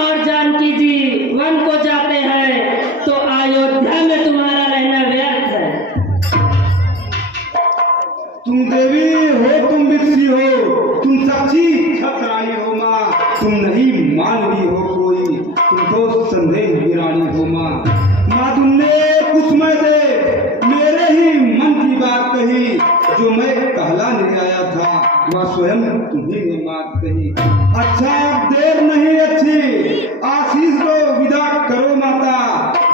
और जानकी जी वन को जाते हैं तो अयोध्या में तुम्हारा रहना व्यर्थ है। तुम देवी हो, तुम विषी हो, तुम सच्ची छत्राणी हो माँ। तुम नहीं मानवी हो कोई, तुम तो संदेह वीरानी हो माँ। माँ तुमने कुछ समय से मेरे ही मन की बात कही, जो मैं कहलाने आया था वह स्वयं तुम्ही ने बात कही। अच्छा देर नहीं अच्छी, आशीष को विदा करो माता।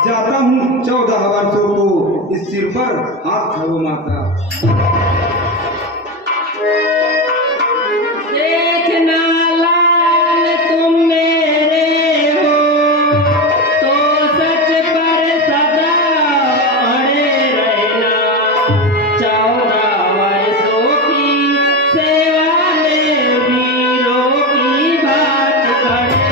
जाता हूँ 14 वर्षों को, इस सिर पर हाथ धरो माता। देखना लाल तुम मेरे हो तो सच पर सदा अड़े रहना। 14 वर्षों की सेवा में वीरों की बात खड़े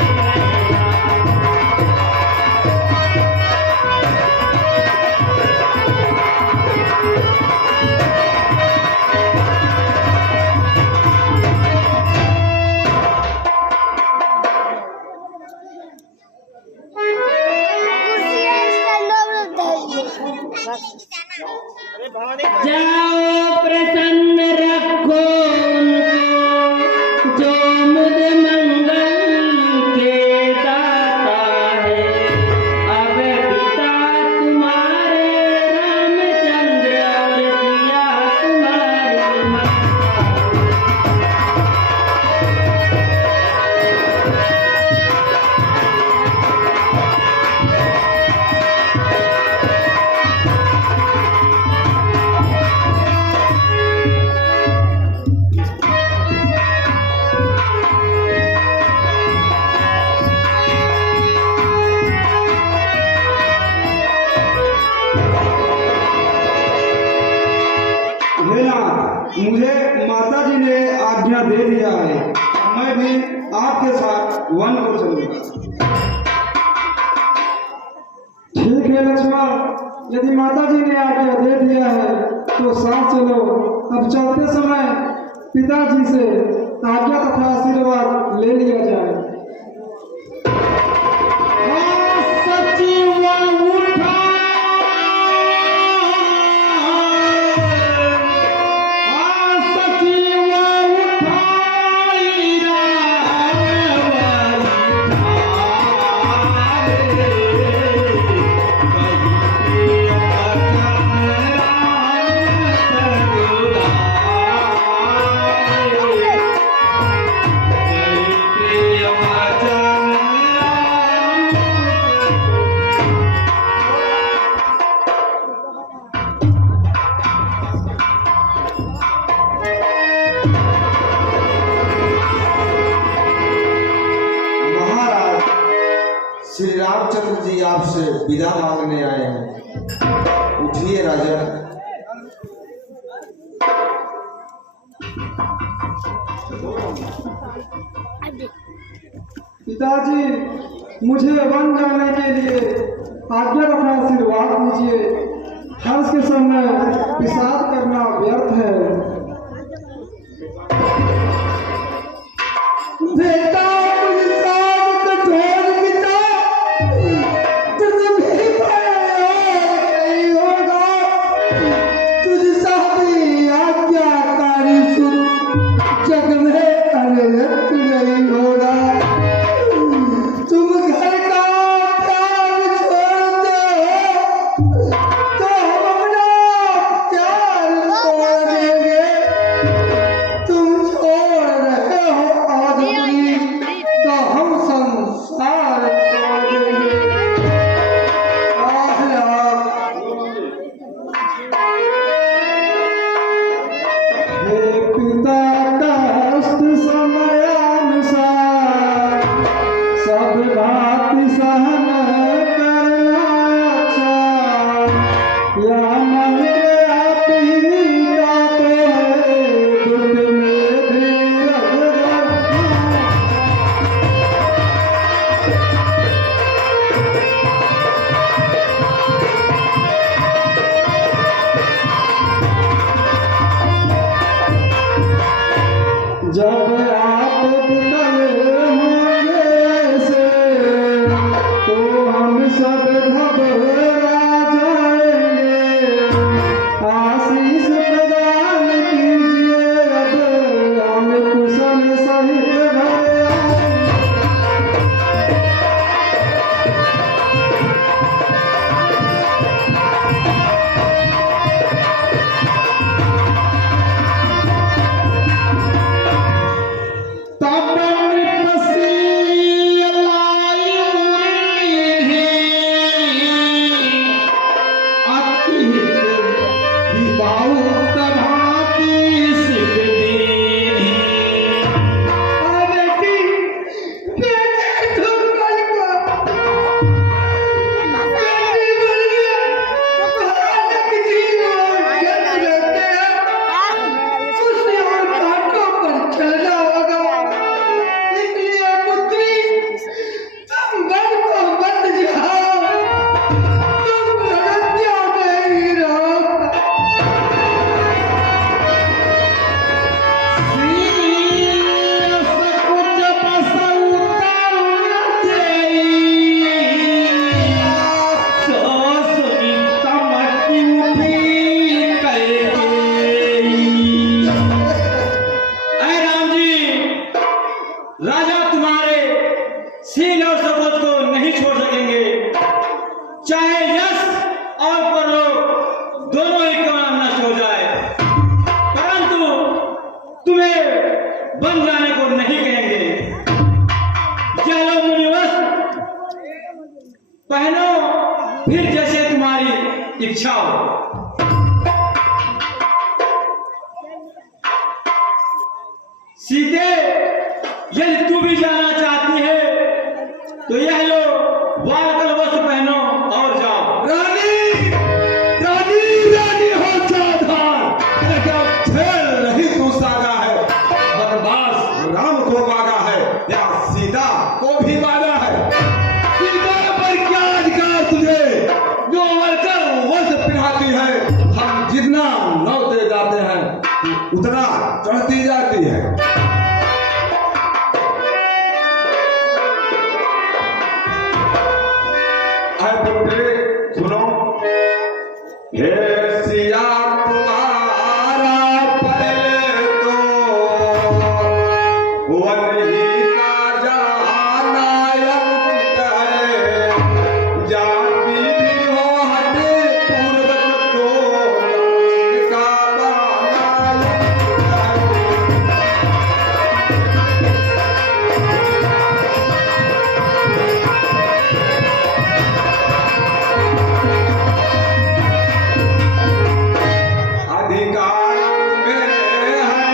जाओ प्रसन्न रखो उनको जो मुझ मंगल के दाता है। अब पिता तुम्हारे रामचंद्र और सिया तुम्हारी माँ। मुझे माता जी ने आज्ञा दे दिया है, मैं भी आपके साथ वन को चलूंगा। ठीक है लक्ष्मण, यदि माता जी ने आज्ञा दे दिया है तो साथ चलो। अब चलते समय पिताजी से आज्ञा तथा आशीर्वाद ले लिया जाए। श्री रामचंद्र जी आपसे विदा मांगने आए हैं, उठिए राजा। पिताजी मुझे वन जाने के लिए आज्ञा तथा आशीर्वाद दीजिए। हर्ष के समय विषाद करना व्यर्थ है। बेटा पहनो फिर जैसे तुम्हारी इच्छा हो। सीते, यदि तू भी जाना चाहती है तो यह लो वालकल वस्त्र पहनो और जाओ। रानी रानी रानी हो सावधान, तेरा क्या खेल नहीं तू सागा है। बदमाश राम को मांगा है या सीता को भी मांगा है। सीता पर क्या अधिकार तुझे जो वालकल वस्त्र पहनाती है। हम जितना नौते जाते हैं उतना चढ़ती जाती है। सुनो, हे सिया तुम्हारा पहले तो वन ही का जहानायक है। जाति भी हो हट पूर्वक तो का बनायक अधिकार में है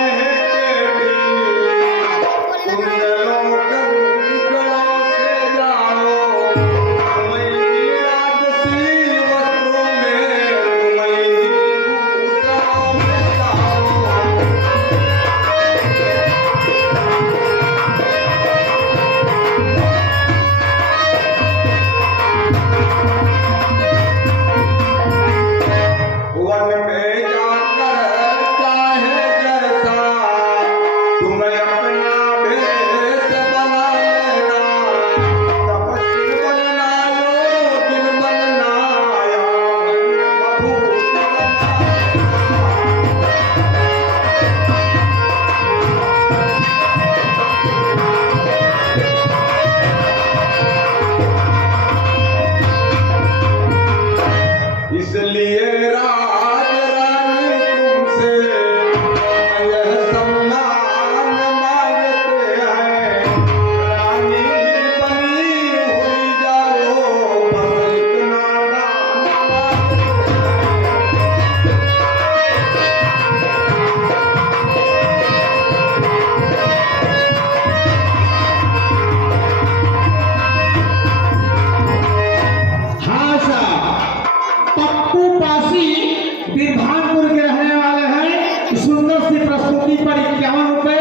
तुम लोग के जाओ। तुम्हें राजसी वस्त्रों में तुम्हें भूषणों में जाओ। वन में जाकर चाहे जैसा तुम्हें अपना भेष बना लेना। तपस्वी बनना योगिन बनना या बभूति बनना। इसलिए राज रानी तुमसे यह सम्मान मांगते हैं। रानी बनी हुई जाओ, बस इतना दान मांगते हैं। हाँ साहब, पप्पू पासी बिरभानपुर के रहने वाले हैं। सुंदर सी प्रस्तुति पर 51 रुपए।